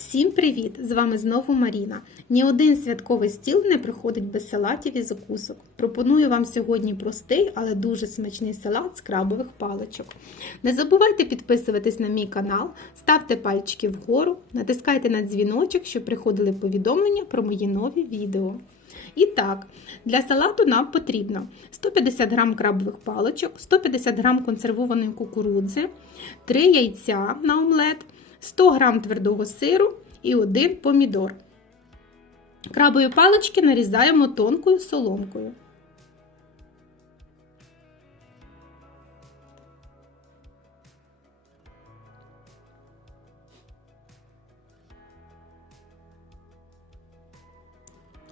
Всім привіт! З вами знову Маріна. Ні один святковий стіл не приходить без салатів і закусок. Пропоную вам сьогодні простий, але дуже смачний салат з крабових паличок. Не забувайте підписуватись на мій канал, ставте пальчики вгору, натискайте на дзвіночок, щоб приходили повідомлення про мої нові відео. І так, для салату нам потрібно 150 г крабових паличок, 150 г консервованої кукурудзи, 3 яйця на омлет, 100 г твердого сиру і 1 помідор. Крабові палички нарізаємо тонкою соломкою.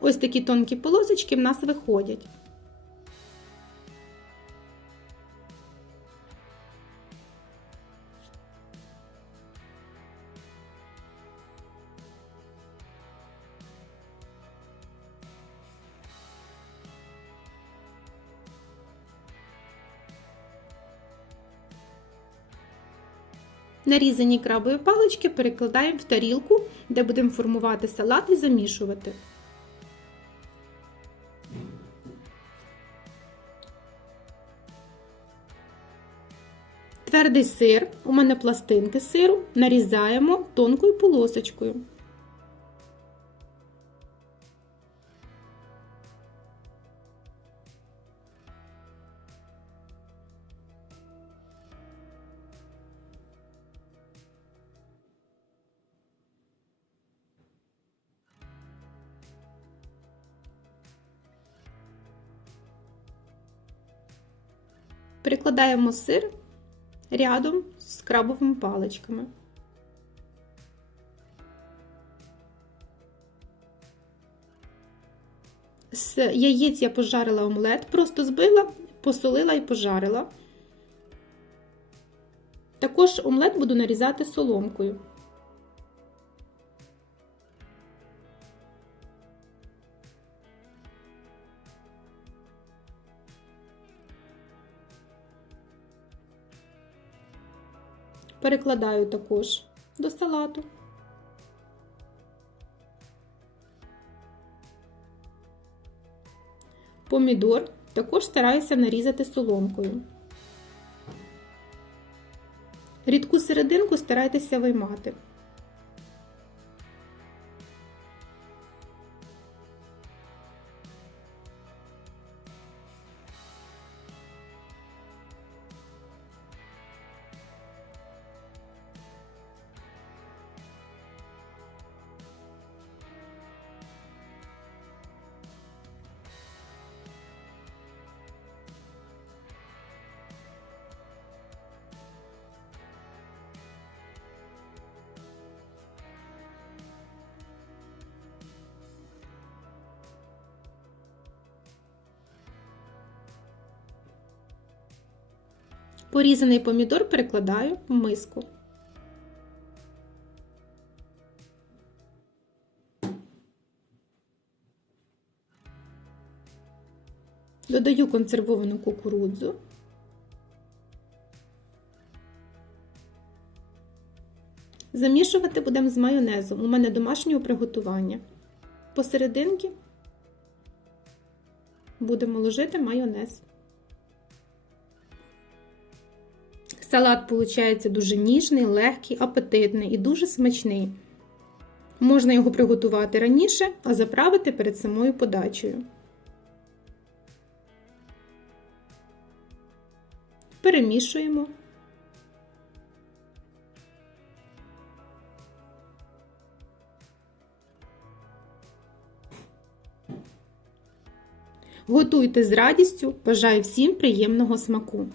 Ось такі тонкі полосочки в нас виходять. Нарізані крабові палички перекладаємо в тарілку, де будемо формувати салат і замішувати. Твердий сир, у мене пластинки сиру, нарізаємо тонкою полосочкою. Прикладаємо сир рядом з крабовими паличками. З яєць я пожарила омлет, просто збила, посолила і пожарила. Також омлет буду нарізати соломкою. Перекладаю також до салату. Помідор також стараюся нарізати соломкою. Рідку серединку старайтеся виймати. Порізаний помідор перекладаю в миску. Додаю консервовану кукурудзу. Замішувати будемо з майонезом. У мене домашнього приготування. Посерединки будемо ложити майонез. Салат виходить дуже ніжний, легкий, апетитний і дуже смачний. Можна його приготувати раніше, а заправити перед самою подачею. Перемішуємо. Готуйте з радістю, бажаю всім приємного смаку!